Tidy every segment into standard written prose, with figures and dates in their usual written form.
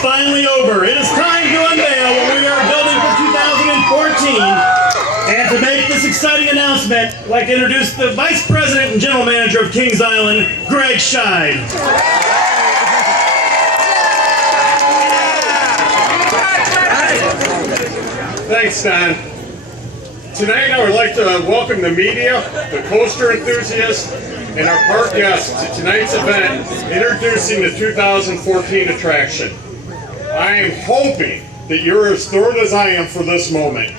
finally over. It is time to unveil what we are building for 2014. And to make this exciting announcement, I'd like to introduce the Vice President and General Manager of Kings Island, Greg Scheid. Thanks, Don. Tonight I would like to welcome the media, the coaster enthusiasts, and our park guests to tonight's event, introducing the 2014 attraction. I am hoping that you're as thrilled as I am for this moment.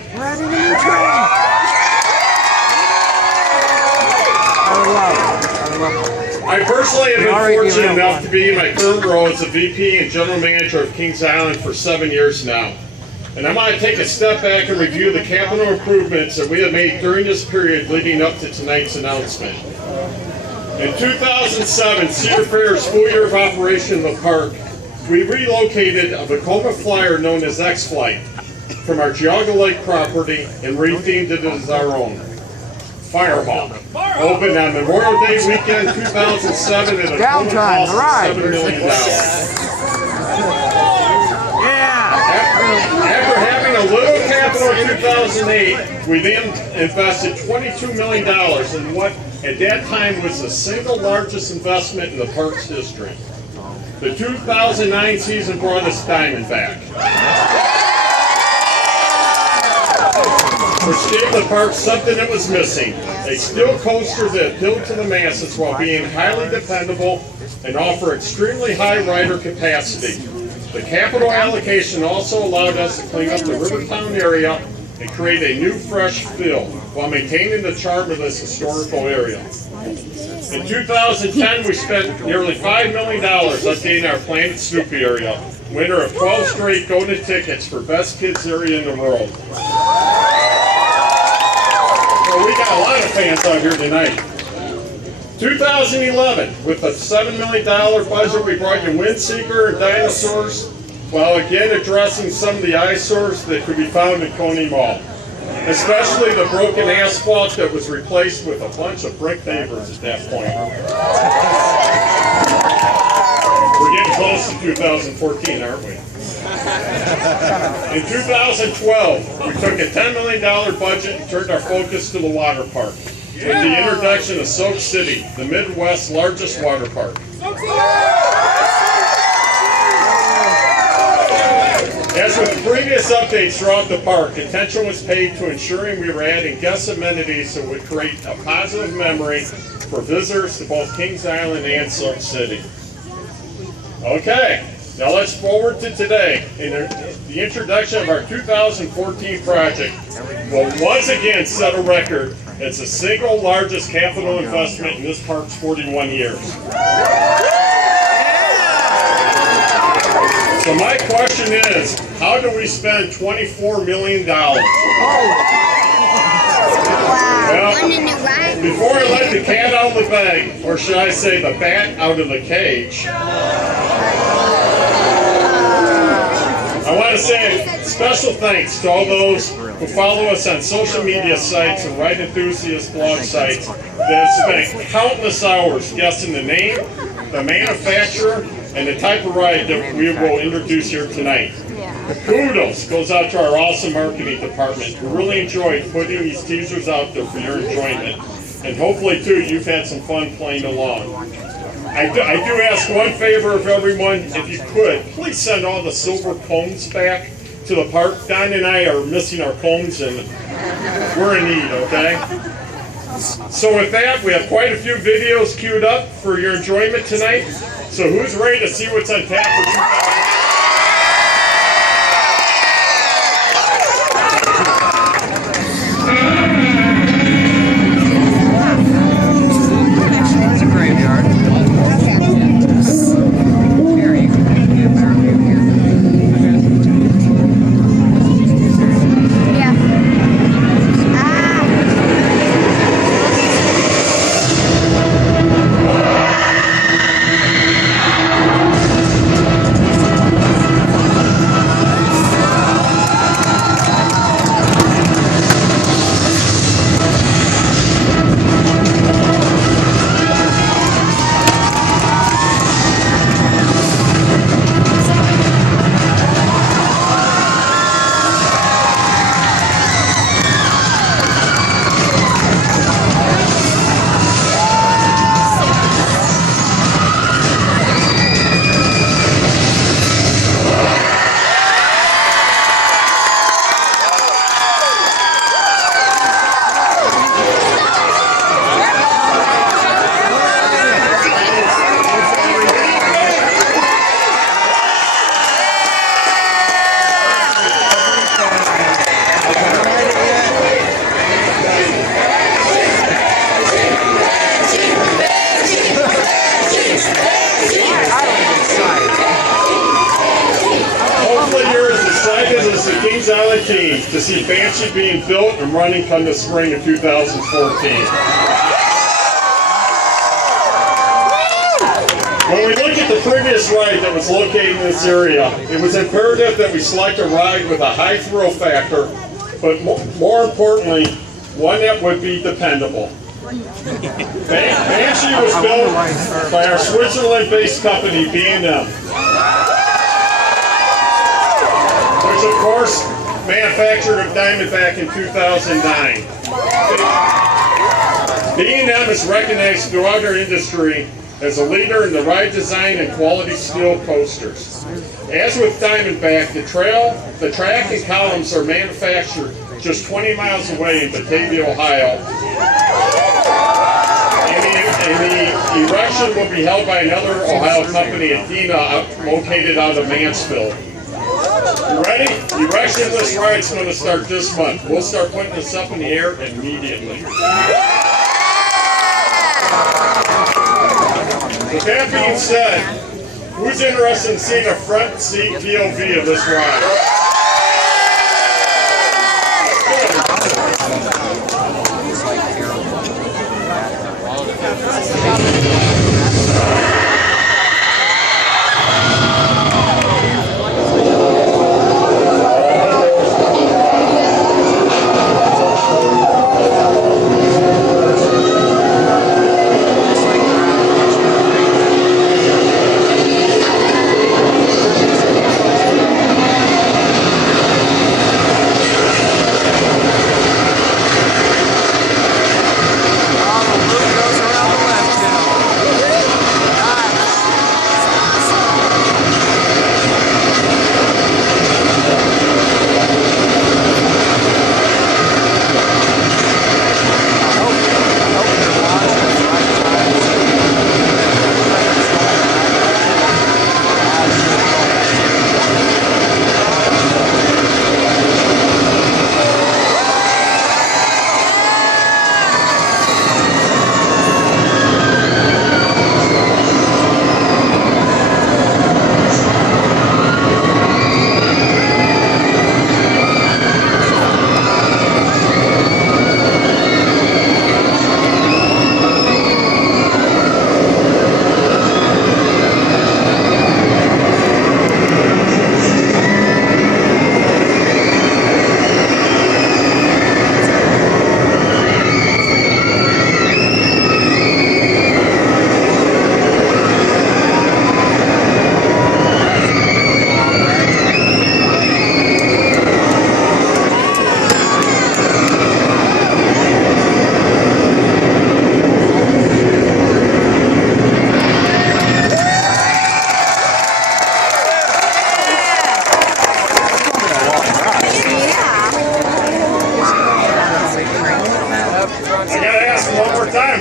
I personally have been fortunate enough to be in my current role as the VP and General Manager of Kings Island for 7 years now. And I want to take a step back and review the capital improvements that we have made during this period leading up to tonight's announcement. In 2007, Cedar Fair's full year of operation in the park, we relocated a Vekoma flyer known as X-Flight from our Geauga Lake property and rethemed it as our own. Firehawk opened on Memorial Day weekend 2007 at a total cost of $7 million. After having a little capital in 2008, we then invested $22 million in what at that time was the single largest investment in the park's history. The 2009 season brought us Diamondback, which gave the park something that was missing, a steel coaster that appealed to the masses while being highly dependable and offer extremely high rider capacity. The capital allocation also allowed us to clean up the Rivertown area and create a new fresh feel while maintaining the charm of this historical area. In 2010, we spent nearly $5 million updating our Planet Snoopy area, winner of 12 straight golden tickets for best kids area in the world. Well, we got a lot of fans out here tonight. 2011, with a $7 million budget, we brought you Windseeker and dinosaurs, while again addressing some of the eyesores that could be found in Coney Mall, especially the broken asphalt that was replaced with a bunch of brick pavers at that point. We're getting close to 2014, aren't we? In 2012, we took a $10 million budget and turned our focus to the water park, with the introduction of Soak City, the Midwest's largest water park. As with previous updates throughout the park, attention was paid to ensuring we were adding guest amenities that would create a positive memory for visitors to both Kings Island and Soak City. Okay, now let's forward to today. The introduction of our 2014 project will once again set a record as the single largest capital investment in this park's 41 years. So my question is, how do we spend $24 million? Well, before I let the cat out of the bag, or should I say the bat out of the cage, I want to say special thanks to all those who follow us on social media sites and ride enthusiast blog sites that have spent countless hours guessing the name, the manufacturer, and the type of ride that we will introduce here tonight. Kudos goes out to our awesome marketing department who really enjoyed putting these teasers out there for your enjoyment. And hopefully, too, you've had some fun playing along. I do ask one favor of everyone, if you could, please send all the silver cones back to the park. Don and I are missing our cones and we're in need, okay? So with that, we have quite a few videos queued up for your enjoyment tonight. So who's ready to see what's on tap for 2000? guaranteed to see Banshee being built and running come the spring of 2014. When we look at the previous ride that was located in this area, it was imperative that we select a ride with a high thrill factor, but more importantly, one that would be dependable. Banshee was built by our Switzerland-based company, B&M, which of course manufactured a Diamondback in 2009. B&M is recognized throughout our industry as a leader in the ride design and quality steel coasters. As with Diamondback, the track and columns are manufactured just 20 miles away in Batavia, Ohio. And the erection will be held by another Ohio company, Athena, located out of Mansfield. You ready? The erection of this ride is going to start this month. We'll start putting this up in the air immediately. With that being said, who's interested in seeing a front seat POV of this ride?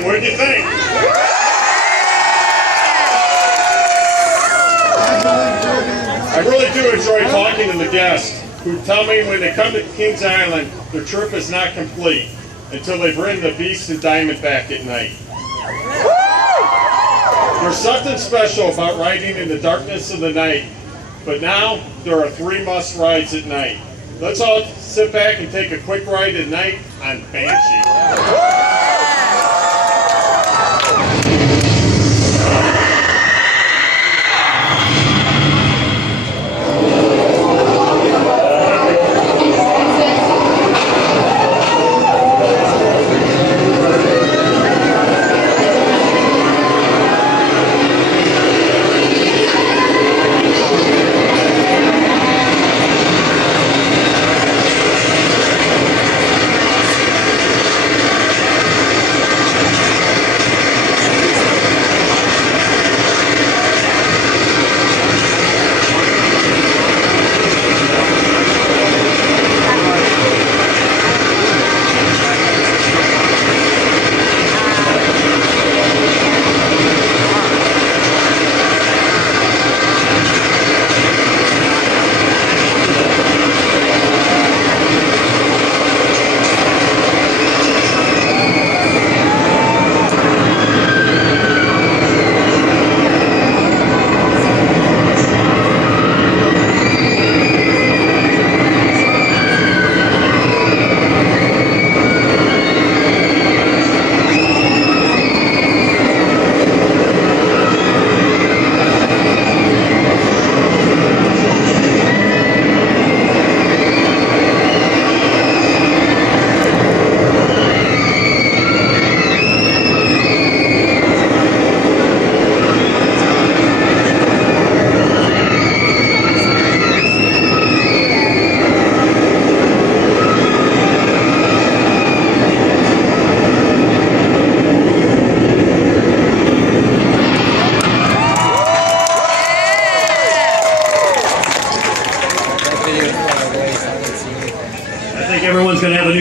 What did you think? I really do enjoy talking to the guests who tell me when they come to Kings Island, their trip is not complete until they've ridden the Beast and Diamondback at night. There's something special about riding in the darkness of the night, but now there are 3 must rides at night. Let's all sit back and take a quick ride at night on Banshee.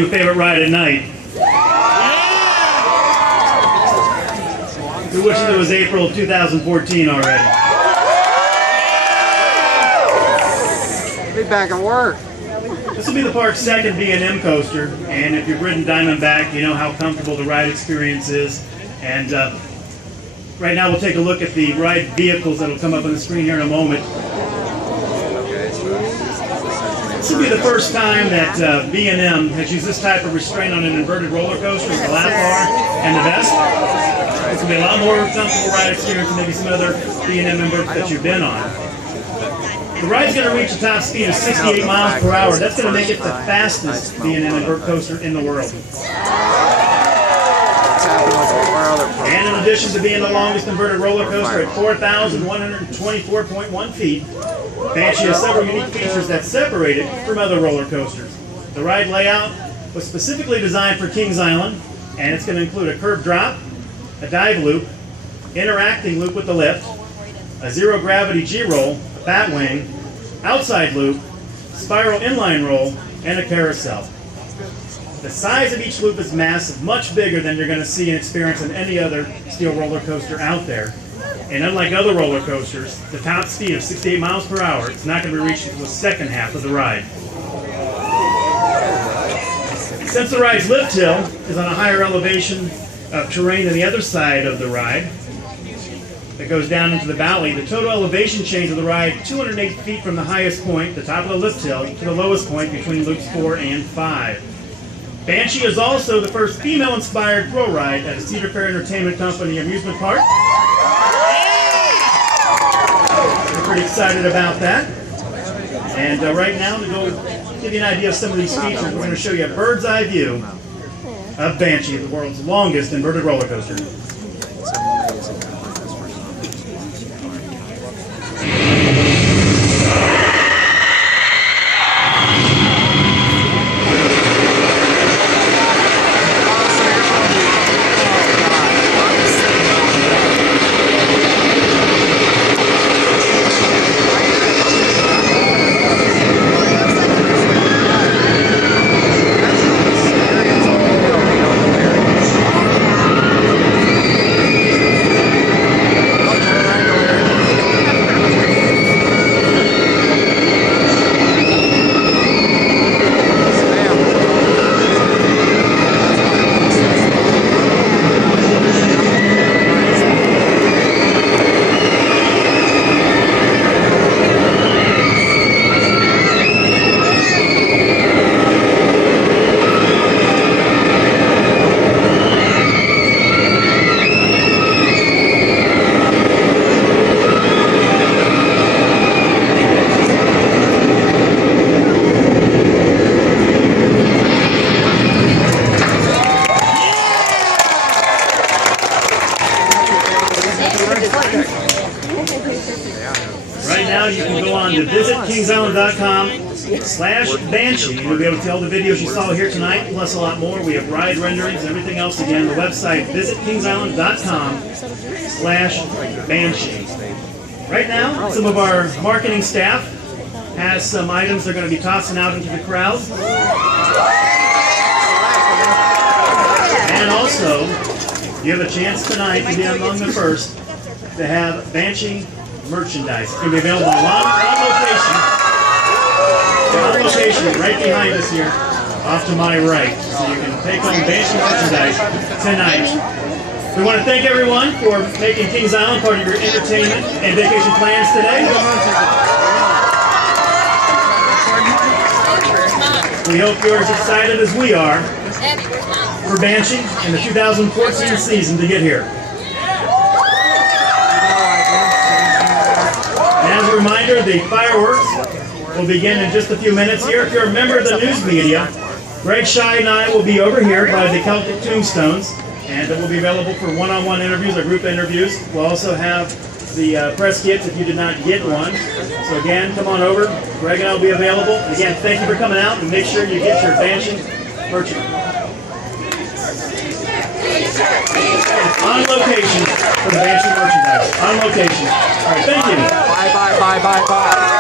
favorite ride at night? Who wishes it was April of 2014 already? Be back at work. This will be the park's second B&M coaster, and if you've ridden Diamondback, you know how comfortable the ride experience is. And right now we'll take a look at the ride vehicles that will come up on the screen here in a moment. This will be the first time that B&M has used this type of restraint on an inverted roller coaster with the lap bar and the vest. It's going to be a lot more comfortable ride experience than maybe some other B&M inverts that you've been on. The ride's going to reach a top speed of 68 miles per hour. That's going to make it the fastest B&M invert coaster in the world. And in addition to being the longest inverted roller coaster at 4,124.1 feet, Banshee has several unique features that separate it from other roller coasters. The ride layout was specifically designed for Kings Island, and it's going to include a curved drop, a dive loop, interacting loop with the lift, a zero-gravity G-roll, a bat wing, outside loop, spiral inline roll, and a carousel. The size of each loop is massive, much bigger than you're going to see and experience on any other steel roller coaster out there. And unlike other roller coasters, the top speed of 68 miles per hour is not going to be reached until the second half of the ride. Since the ride's lift hill is on a higher elevation of terrain than the other side of the ride that goes down into the valley, the total elevation change of the ride 208 feet from the highest point, the top of the lift hill, to the lowest point between loops 4 and 5. Banshee is also the first female-inspired thrill ride at a Cedar Fair Entertainment Company amusement park. We're pretty excited about that. And right now, to go give you an idea of some of these features, we're going to show you a bird's eye view of Banshee, the world's longest inverted roller coaster. Right now, you can go on to visitkingsisland.com/Banshee. You'll be able to see all the videos you saw here tonight, plus a lot more. We have ride renderings and everything else. Again, the website, visitkingsisland.com/Banshee. Right now, some of our marketing staff has some items they're going to be tossing out into the crowd. And also, you have a chance tonight to be among the first to have Banshee merchandise. It's going to be available on location right behind us here, off to my right. So you can take home Banshee merchandise tonight. We want to thank everyone for making Kings Island part of your entertainment and vacation plans today. We hope you're as excited as we are for Banshee and the 2014 season to get here. As a reminder, the fireworks will begin in just a few minutes here. If you're a member of the news media, Greg Schei and I will be over here by the Celtic Tombstones, and it will be available for one-on-one interviews or group interviews. We'll also have the press kits if you did not get one. So again, come on over. Greg and I will be available. And again, thank you for coming out, and make sure you get your Banshee merchandise. On location for the Banshee merchandise. On location. All right, thank you. Bye, bye, bye, bye, bye.